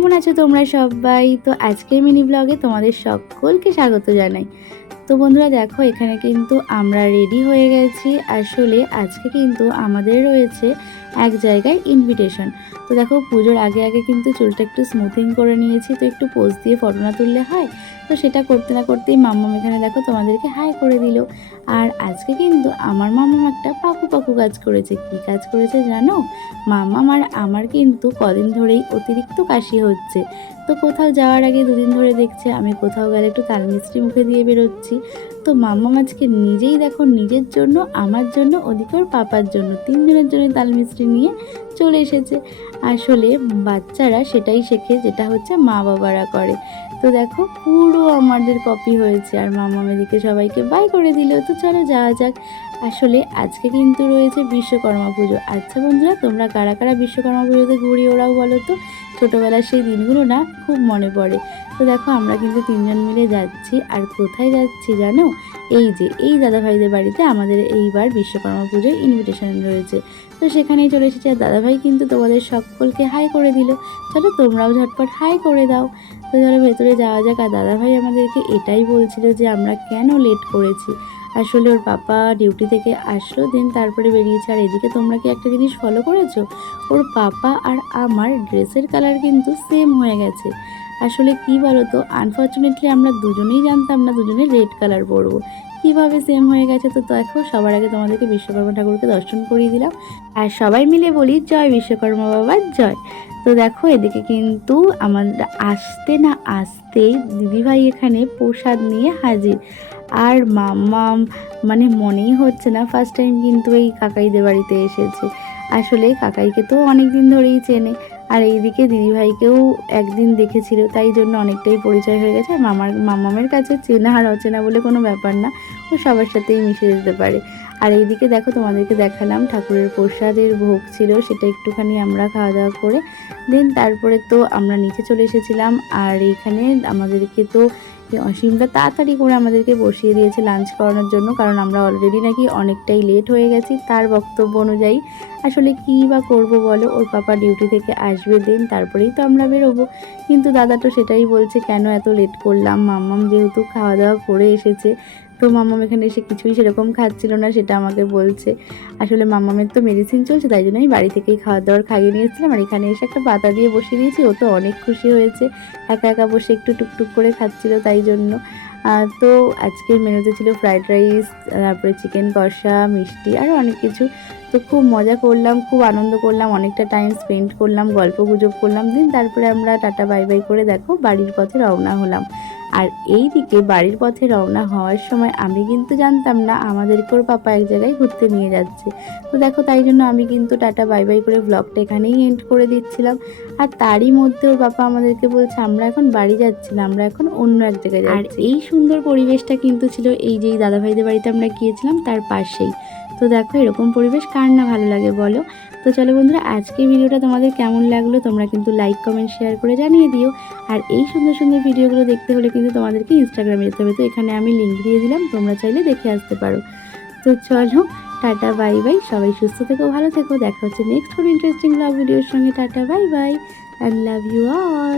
কেমন আছো তোমরা সবাই? তো আজকের মিনি ব্লগে তোমাদের সকলকে স্বাগত জানাই। তো বন্ধুরা দেখো, এখানে কিন্তু আমরা রেডি হয়ে গেছি। আসলে আজকে কিন্তু আমাদের রয়েছে এক জায়গায় ইনভিটেশন। তো দেখো, পুজোর আগে আগে কিন্তু চুলটা একটু স্মুথিং করে নিয়েছি। তো একটু পোজ দিয়ে ফটো না তুললে হয়? তো সেটা করতে না করতেই মাম্মাম এখানে দেখো তোমাদেরকে হাই করে দিল। আর আজকে কিন্তু আমার মাম্মাম একটা পাকু পাকু কাজ করেছে। কি কাজ করেছে জানো? মাম্মাম আর আমার কিন্তু কদিন ধরেই অতিরিক্ত কাশি হচ্ছে। তো কোথাও যাওয়ার আগে দুদিন ধরে দেখছে আমি কোথাও গেলে একটু তাল মিষ্টি মুখে দিয়ে বেরোচ্ছি। তো মাম্মাম আজকে নিজেই দেখো, নিজের জন্য, আমার জন্য, ওদিকে ওর পাপার জন্য, তিনজনের জন্য তাল মিষ্টি নিয়ে চলে এসেছে। আসলে বাচ্চারা সেটাই শেখে যেটা হচ্ছে মা বাবারা করে। তো দেখো, পুরো আমাদের কপি হয়েছে। আর মাম্মাম এদিকে সবাইকে বাই করে দিল। তো চলো যাওয়া যাক। আসলে আজকে কিন্তু রয়েছে বিশ্বকর্মা পুজো। আচ্ছা বন্ধুরা, তোমরা কারা কারা বিশ্বকর্মা পুজোতে ঘুরি ওরাও বলো তো? ছোটোবেলার সেই দিনগুলো না খুব মনে পড়ে। তো দেখো, আমরা কিন্তু তিনজন মিলে যাচ্ছি। আর কোথায় যাচ্ছি জানো? এই দাদাভাইদের বাড়িতে আমাদের এইবার বিশ্বকর্মা পুজোয় ইনভিটেশন রয়েছে। তো সেখানেই চলে এসেছি। আর দাদাভাই কিন্তু তোমাদের সকলকে হাই করে দিল। চলো তোমরাও ঝটপট হাই করে দাও। তো চলো ভেতরে যাওয়া যাক। আর দাদাভাই আমাদেরকে এটাই বলছিল যে আমরা কেন লেট করেছি। আসলে ওর পাপা ডিউটি থেকে আসলো, দেন তারপরে বেরিয়েছে। আর এদিকে তোমরা কি একটা জিনিস ফলো করেছো? ওর পাপা আর আমার ড্রেসের কালার কিন্তু সেম হয়ে গেছে। আসলে কি বলো তো, আনফর্চুনেটলি আমরা দুজনেই জানতাম না দুজনে রেড কালার পরবো। কীভাবে সেম হয়ে গেছে। তো দেখো, সবার আগে তোমাদেরকে বিশ্বকর্মা ঠাকুরকে দর্শন করিয়ে দিলাম। আর সবাই মিলে বলি জয় বিশ্বকর্মা বাবার জয়। তো দেখো, এদিকে কিন্তু আমাদের আসতে না আসতেই দিদিভাই এখানে প্রসাদ নিয়ে হাজির। আর মাম্মাম মানে মনেই হচ্ছে না ফার্স্ট টাইম কিন্তু এই কাকাইদের বাড়িতে এসেছে। আসলে কাকাইকে তো অনেক দিন ধরেই চেনে। আর এইদিকে দিদিভাইকেও একদিন দেখেছিল, তাই জন্য অনেকটাই পরিচয় হয়ে গেছে। আর মাম্মামের কাছে চেনা আর অচেনা বলে কোনো ব্যাপার না, ও সবার সাথেই মিশে যেতে পারে। আর এইদিকে দেখো, তোমাদেরকে দেখালাম ঠাকুরের প্রসাদের ভোগ ছিল, সেটা একটুখানি আমরা খাওয়া দাওয়া করে দেন তারপরে তো আমরা নিচে চলে এসেছিলাম। আর এইখানে আমাদেরকে তো অসীমটা তাড়াতাড়ি করে আমাদেরকে বসিয়ে দিয়েছে লাঞ্চ করানোর জন্য, কারণ আমরা অলরেডি নাকি অনেকটাই লেট হয়ে গেছি তার বক্তব্য অনুযায়ী। আসলে কী বা করবো বলো, ওর পাপা ডিউটি থেকে আসবে, দেন তারপরেই তো আমরা বেরোবো। কিন্তু দাদা তো সেটাই বলছে কেন এত লেট করলাম। মাম্মাম যেহেতু খাওয়া দাওয়া করে এসেছে, তো মাম্মাম এখানে এসে কিছুই সেরকম খাচ্ছিল না, সেটা আমাকে বলছে। আসলে মাম্মামের তো মেডিসিন চলছে, তাই জন্য আমি বাড়ি থেকেই খাওয়া দাওয়ার খাইয়ে নিয়েছিলাম। আর এখানে এসে একটা পাতা দিয়ে বসিয়ে দিয়েছি, ও তো অনেক খুশি হয়েছে। একা একা বসে একটু টুকটুক করে খাচ্ছিল, তাই জন্য। তো আজকের মেনুতে ছিল ফ্রাইড রাইস, তারপরে চিকেন কষা, মিষ্টি, আরও অনেক কিছু। তো খুব মজা করলাম, খুব আনন্দ করলাম, অনেকটা টাইম স্পেন্ড করলাম, গল্প গুজব করলাম। দিন তারপরে আমরা টাটা বাই বাই করে দেখো বাড়ির পথে রওনা হলাম। আর এই দিকে বাড়ির পথে রওনা হওয়ার সময় আমি কিন্তু জানতাম না আমাদেরকে ওর পাপা এক জায়গায় ঘুরতে নিয়ে যাচ্ছে। তো দেখো, তাই জন্য আমি কিন্তু টাটা বাই বাই করে ব্লগটা এখানেই এন্ড করে দিচ্ছিলাম। আর তারই মধ্যে ওর পাপা আমাদেরকে বলছে আমরা এখন বাড়ি যাচ্ছি না, আমরা এখন অন্য এক জায়গায় যাচ্ছি। আর এই সুন্দর পরিবেশটা কিন্তু ছিল এই যে দাদাভাইদের বাড়িতে আমরা গিয়েছিলাম তার পাশেই। তো দেখো, এরকম পরিবেশ কার না ভালো লাগে বলো? তো চলো বন্ধুরা, আজকের ভিডিওটা তোমাদের কেমন লাগলো তোমরা কিন্তু লাইক কমেন্ট শেয়ার করে জানিয়ে দিও। আর এই সুন্দর সুন্দর ভিডিওগুলো দেখতে হলে কিন্তু তোমাদেরকে ইনস্টাগ্রামে যেতে হবে। তো এখানে আমি লিঙ্ক দিয়ে দিলাম, তোমরা চাইলে দেখে আসতে পারো। তো চলো, টাটা বাই বাই, সবাই সুস্থ থেকো, ভালো থেকো। দেখা হচ্ছে নেক্সট কোনো ইন্টারেস্টিং ব্লগ ভিডিওর সঙ্গে। Tata bye bye, I love you all.